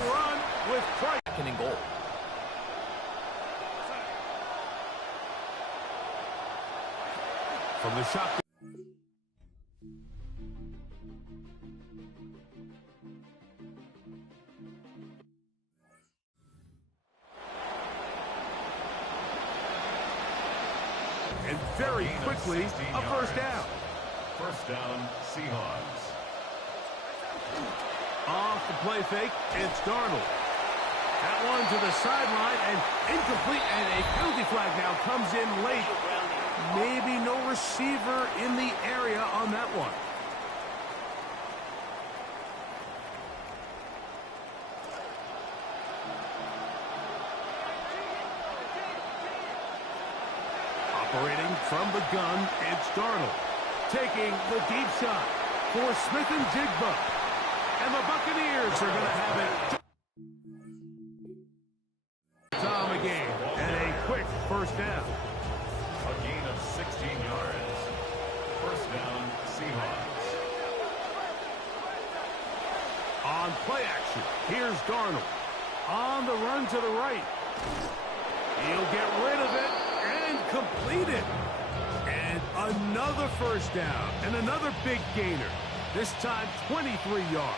will run with Price. Second and goal. From the shotgun. And very quickly, a first down. First down, Seahawks. Off the play fake, it's Darnold. That one to the sideline and incomplete, and a penalty flag now comes in late. Maybe no receiver in the area on that one. Operating from the gun, it's Darnold. Taking the deep shot for Smith and Jigba. And the Buccaneers are going to have it. Tom again, and a quick first down. A gain of 16 yards. First down, Seahawks. On play action, here's Darnold. On the run to the right. He'll get rid of it and complete it. And another first down and another big gainer. This time 23 yards.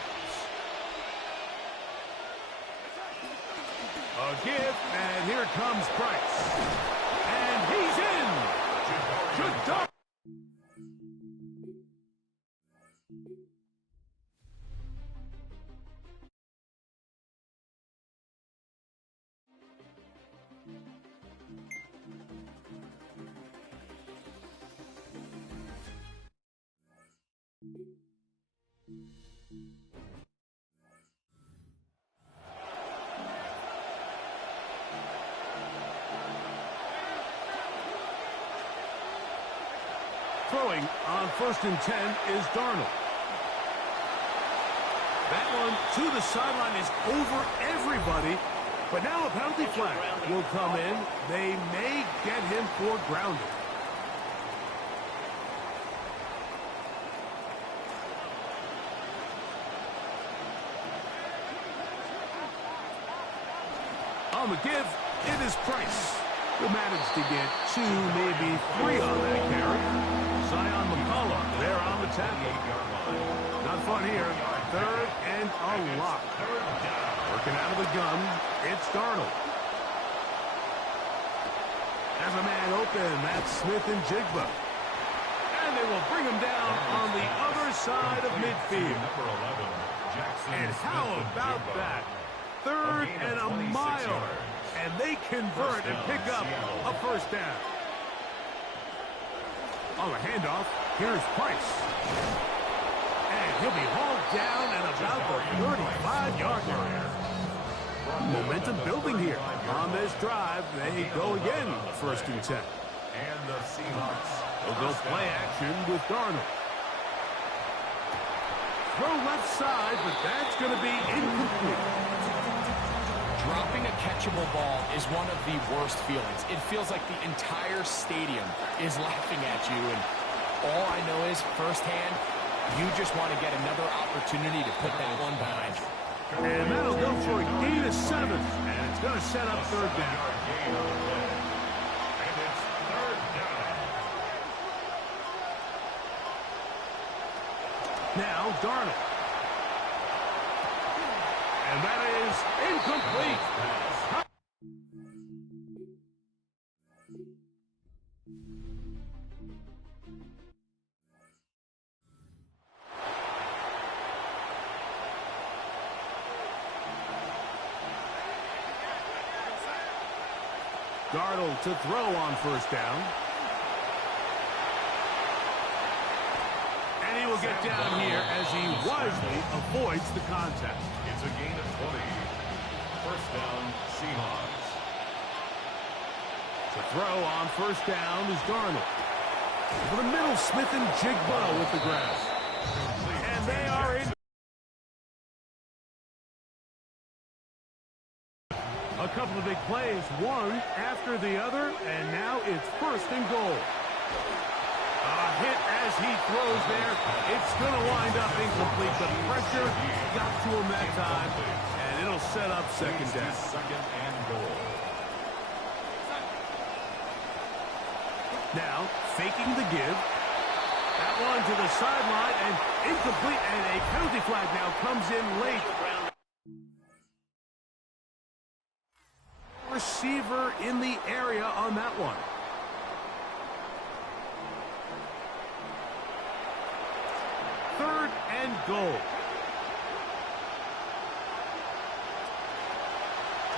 A give, and here comes Price. And he's in. Good dog. Throwing on 1st and 10 is Darnold. That one to the sideline is over everybody. But now a penalty flag will come in. They may get him for grounding. On the give, it is Price. Who managed to get 2, maybe 3 on that carry. Zion McCullough there on the tackle. Not fun here. 3rd and a lot. Working out of the gun, it's Darnold. As a man open, that's Smith and Jigba. And they will bring him down on the other side of midfield. And how about that? 3rd and a mile. And they convert and pick up a first down. On the handoff, here's Price. And he'll be hauled down at about the 35-yard line. Momentum building here. On this drive, they go again, 1st and 10. And the Seahawks They'll go play action with Darnold. Throw left side, but that's going to be incomplete. Dropping a catchable ball is one of the worst feelings. It feels like the entire stadium is laughing at you, and all I know is firsthand, you just want to get another opportunity to put that one behind you. And that'll go for a gain of 7, and it's going to set up 3rd down. And it's 3rd down. Now Darnold. And that is incomplete. Darnold to throw on 1st down. And he will get down here as he wisely avoids the contact. It's a gain of 20. First down, Seahawks. To throw on 1st down is Darnold. For the middle, Smith and Jigba with the grab. And they are in. A couple of big plays, one after the other, and now it's 1st and goal. A hit as he throws there. It's going to wind up incomplete. The pressure got to him that time, and It'll set up second down. Second and goal. Now, faking the give. That one to the sideline and incomplete, and a penalty flag now comes in late. Receiver in the area on that one. Third and goal.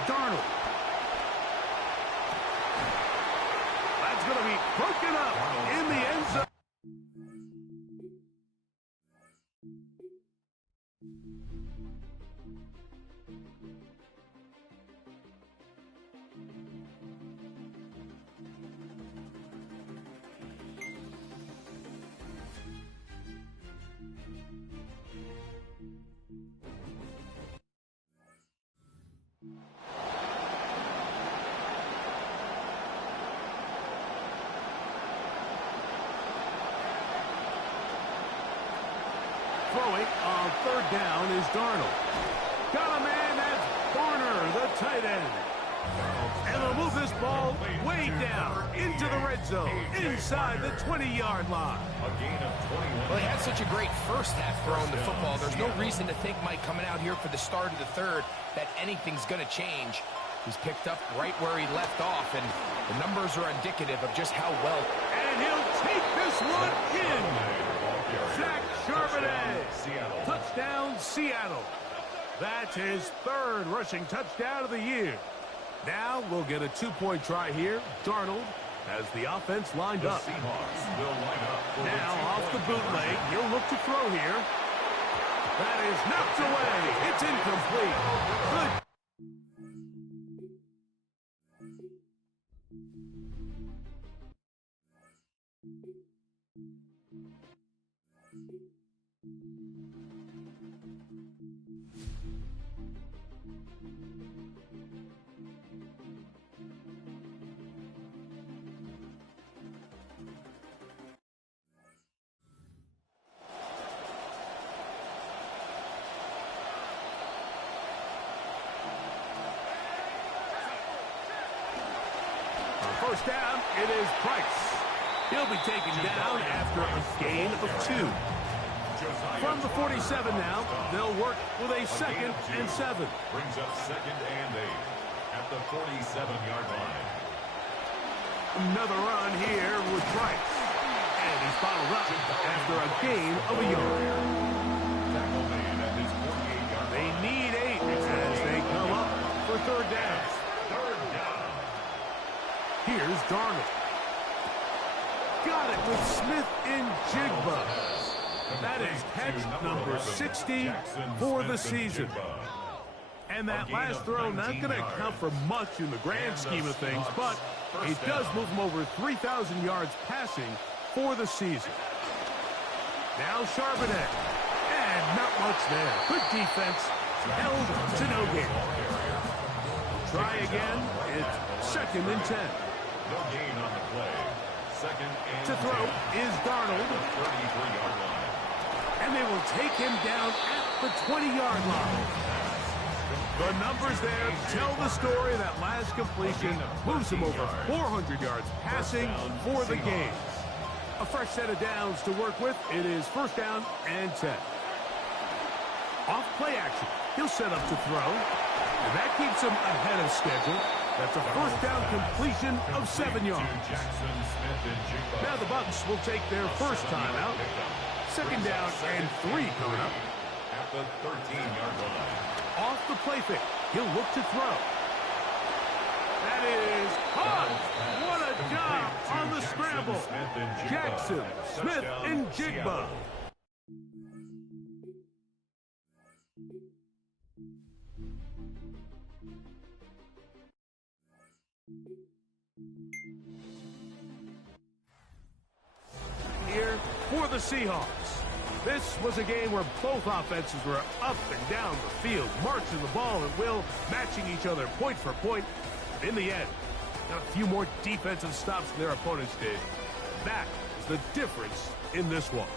Darnold. That's going to be broken up in the end zone. Throwing on third down is Darnold. Got a man, that's Barner, the tight end. And they'll move this ball way down into the red zone, inside the 20-yard line. A gain of 21. Well, he had such a great first half throwing the football. There's no reason to think, Mike, coming out here for the start of the third, that anything's going to change. He's picked up right where he left off, and the numbers are indicative of just how well. And he'll take this one in. Zach Charbonnet. Touchdown, Seattle. That's his third rushing touchdown of the year. Now we'll get a two-point try here. Darnold has the offense lined up. Now off the bootleg, he'll look to throw here. That is knocked away. It's incomplete. Good. First down, it is Price. He'll be taken down after a gain of 2. From the 47 now, they'll work with a second and 7. Brings up second and 8 at the 47-yard line. Another run here with Price. And he's bottled up after a gain of a yard. Tackle made at his 48-yard line. They need 8 as they come up for third down. Here's Darnold. Got it with Smith and Jigba. That is catch number 60 for the season. And that last throw not going to count for much in the grand scheme of things, but it does move him over 3,000 yards passing for the season. Now Charbonnet. And not much there. Good defense. Held to no gain. Try again. It's second and 10. No gain on the play. Second and to throw is Darnold. 33-yard line. And they will take him down at the 20-yard line. The numbers there tell the story. That last completion moves him over 400 yards passing for the game. A fresh set of downs to work with. It is first down and 10. Off play action. He'll set up to throw. And that keeps him ahead of schedule. That's a first down completion of 7 yards. Now the Bucs will take their first time out. Second down and 3 coming up. At the 13-yard line. Off the play fake. He'll look to throw. That is caught. What a job on the scramble. Jackson, Smith, and Jigba. Here for the Seahawks. This was a game where both offenses were up and down the field, marching the ball at will, matching each other point for point. In the end, got a few more defensive stops than their opponents did. That is the difference in this one.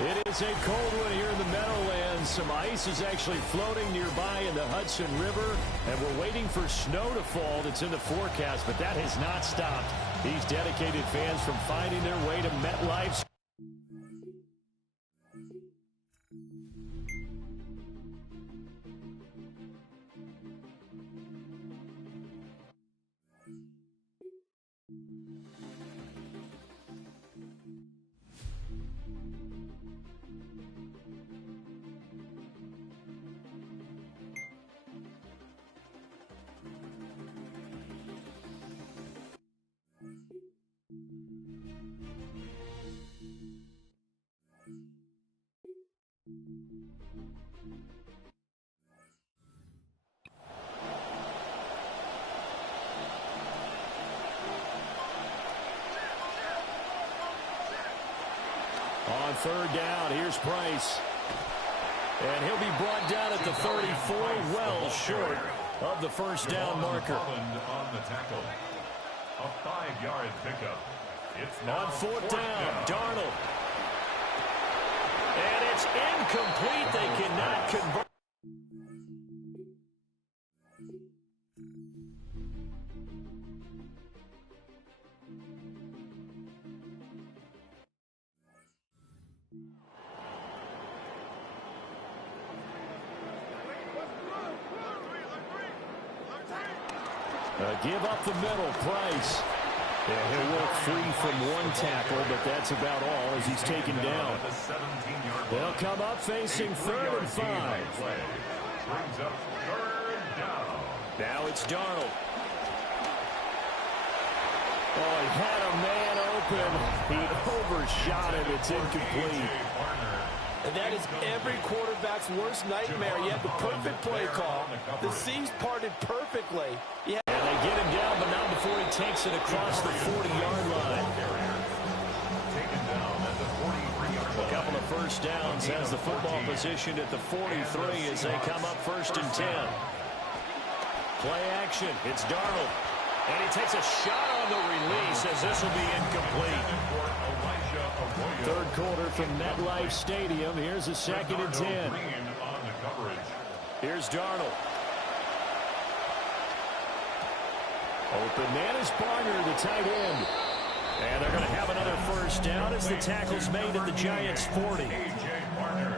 It is a cold one here in the Meadowlands. Some ice is actually floating nearby in the Hudson River, and we're waiting for snow to fall that's in the forecast, but that has not stopped these dedicated fans from finding their way to MetLife. On third down, here's Price. And he'll be brought down at the 34, well short of the first down marker. On the tackle. A 5-yard pickup. It's on fourth down, Darnold. And it's incomplete. They cannot convert. Give up the middle, Price. Yeah, he'll work free from one tackle, but that's about all as he's taken down. They'll come up facing 3rd and 5. Brings up 3rd down. Now it's Darnold. Oh, he had a man open. He overshot him. It's incomplete. And that is every quarterback's worst nightmare. You have the perfect play call. The seams parted perfectly. Yeah. And they get him down, but not before he takes it across the 40-yard line. A couple of first downs has the football positioned at the 43 as they come up 1st and 10. Play action. It's Darnold. And he takes a shot on the release as this will be incomplete. 3rd quarter from MetLife Stadium. Here's a 2nd and 10. Here's Darnold. Open man is Barner, the tight end. And they're going to have another first down as the tackle's made at the Giants' 40.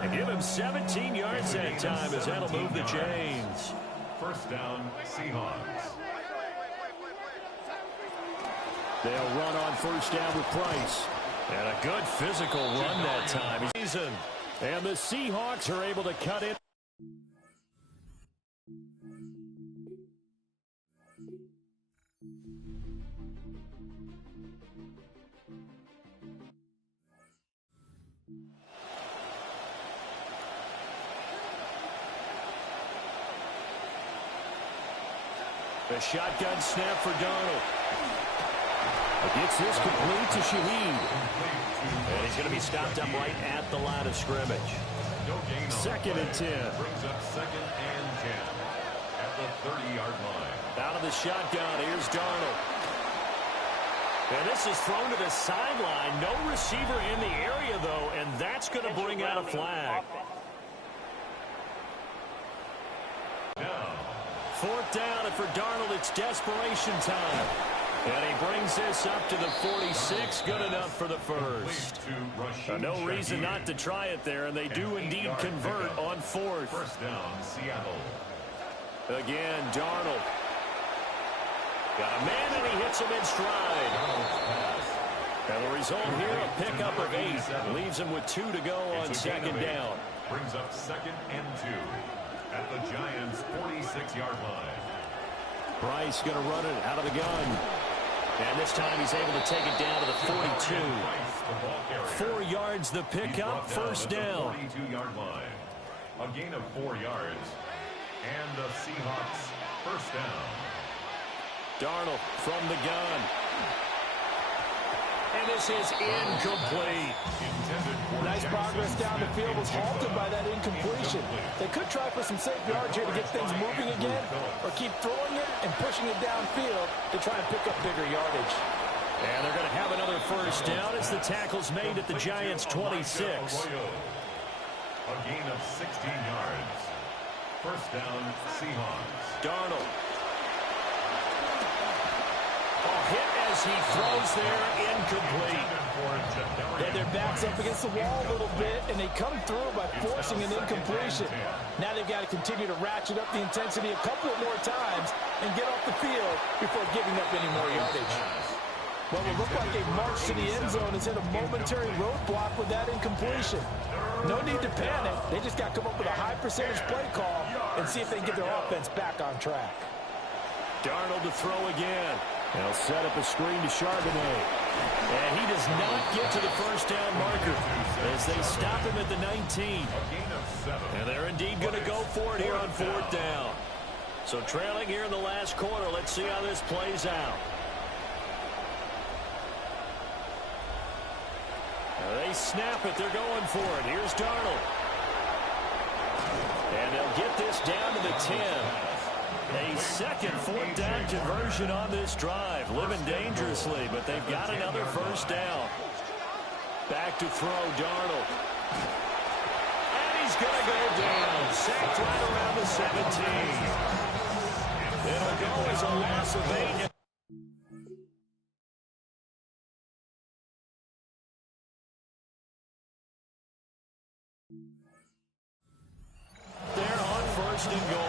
And give him 17 yards that time as that'll move the chains. First down, Seahawks. They'll run on first down with Price. And a good physical run that time. And the Seahawks are able to cut in. A shotgun snap for Darnold. Gets this complete to Shaheed. And he's going to be stopped up right at the line of scrimmage. 2nd and 10. Brings up 2nd and 10 at the 30-yard line. Out of the shotgun, here's Darnold. And this is thrown to the sideline. No receiver in the area, though, and that's going to bring out a flag. Now, 4th down, and for Darnold, it's desperation time. And he brings this up to the 46, good enough for the first. No reason not to try it there, and they do indeed convert on 4th. First down, Seattle. Again, Darnold. Got a man, and he hits him in stride. And the result here, a pickup of 8. Leaves him with 2 to go on 2nd down. Brings up 2nd and 2 at the Giants' 46-yard line. Price going to run it out of the gun. And this time he's able to take it down to the 42. 4 yards the pickup, first down. 42-yard line. A gain of 4 yards. And the Seahawks first down. Darnold from the gun. And this is incomplete. Nice progress down the field was halted by that incompletion. They could try for some safe yards here to get things moving again, or keep throwing it and pushing it downfield to try and pick up bigger yardage. And they're going to have another first down as the tackle's made at the Giants' 26. A gain of 16 yards. First down, Seahawks. Darnold. Hit as he throws there, incomplete. Yeah, their back's up against the wall a little bit, and they come through by forcing an incompletion. Now they've got to continue to ratchet up the intensity a couple of more times and get off the field before giving up any more yardage. Well, it looked like a march to the end zone has hit a momentary roadblock with that incompletion. No need to panic. They just got to come up with a high percentage play call and see if they can get their offense back on track. Darnold to throw again. They'll set up a screen to Charbonnet. And he does not get to the first down marker as they stop him at the 19. And they're indeed going to go for it here on fourth down. So trailing here in the last quarter. Let's see how this plays out. They snap it. They're going for it. Here's Darnold. And they'll get this down to the 10. A second fourth down conversion on this drive. Living dangerously, but they've got another first down. Back to throw, Darnold. And he's going to go down. Sacked right around the 17. It'll go as a loss of 8. They're on first and goal.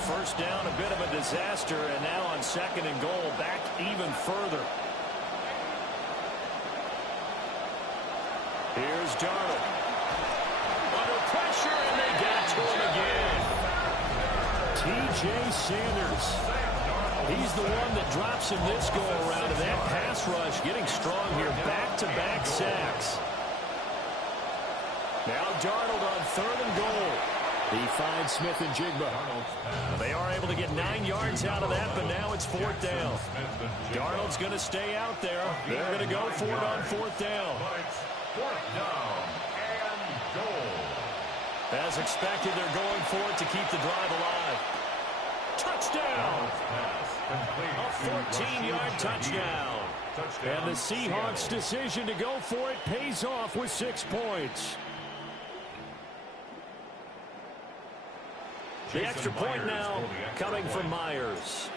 First down, a bit of a disaster, and now on second and goal, back even further. Here's Darnold. Under pressure, and they got to him again. T.J. Sanders. He's the one that drops him this go-around, and that pass rush getting strong here. Back-to-back sacks. Now Darnold on third and goal. He finds Smith and Jigba. They are able to get 9 yards out of that, but now it's fourth down. Darnold's going to stay out there. They're going to go for it on fourth down. Fourth down and goal. As expected, they're going for it to keep the drive alive. Touchdown! A 14-yard touchdown. And the Seahawks' decision to go for it pays off with 6 points. The extra point now coming from Myers.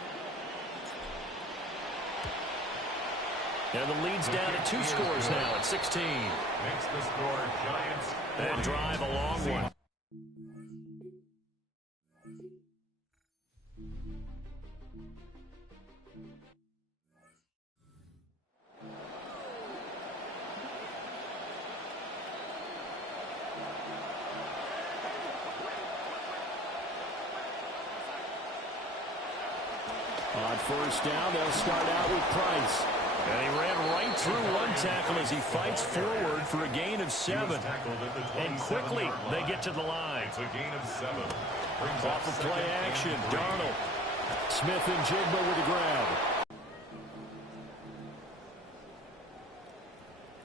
And the lead's down to 2 scores now at 16. Makes the score Giants. And drive a long one. On first down, they'll start out with Price. And he ran right through one tackle as he fights forward for a gain of 7. And quickly, they get to the line. It's a gain of 7. Off of play action, Darnold. Smith and Jigba with the grab.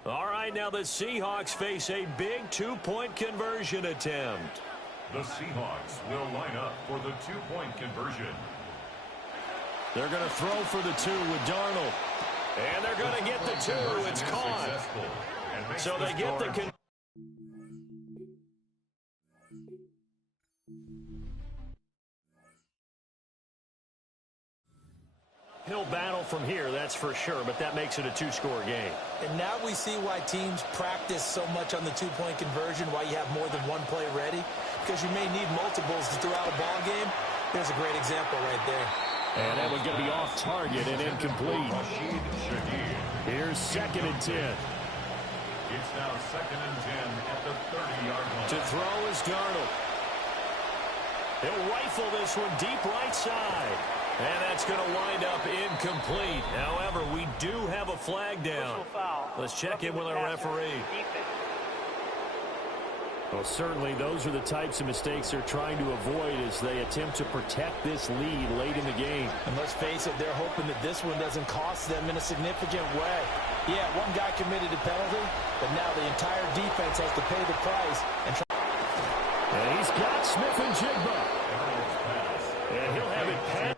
All right, now the Seahawks face a big 2-point conversion attempt. The Seahawks will line up for the 2-point conversion. They're going to throw for the 2 with Darnold. And they're going to get the 2. It's caught. So they get the... Hill battle from here, that's for sure, but that makes it a 2-score game. And now we see why teams practice so much on the 2-point conversion, why you have more than one play ready, because you may need multiples throughout a ball game. Here's a great example right there. And that one's going to be off target and incomplete. Here's second and 10. It's now second and 10 at the 30-yard line. To throw is Darnold. He'll rifle this one deep right side. And that's going to wind up incomplete. However, we do have a flag down. Let's check in with our referee. Well, certainly those are the types of mistakes they're trying to avoid as they attempt to protect this lead late in the game. And let's face it, they're hoping that this one doesn't cost them in a significant way. Yeah, one guy committed a penalty, but now the entire defense has to pay the price. And he's got Smith and Jigba. And he'll have it passed.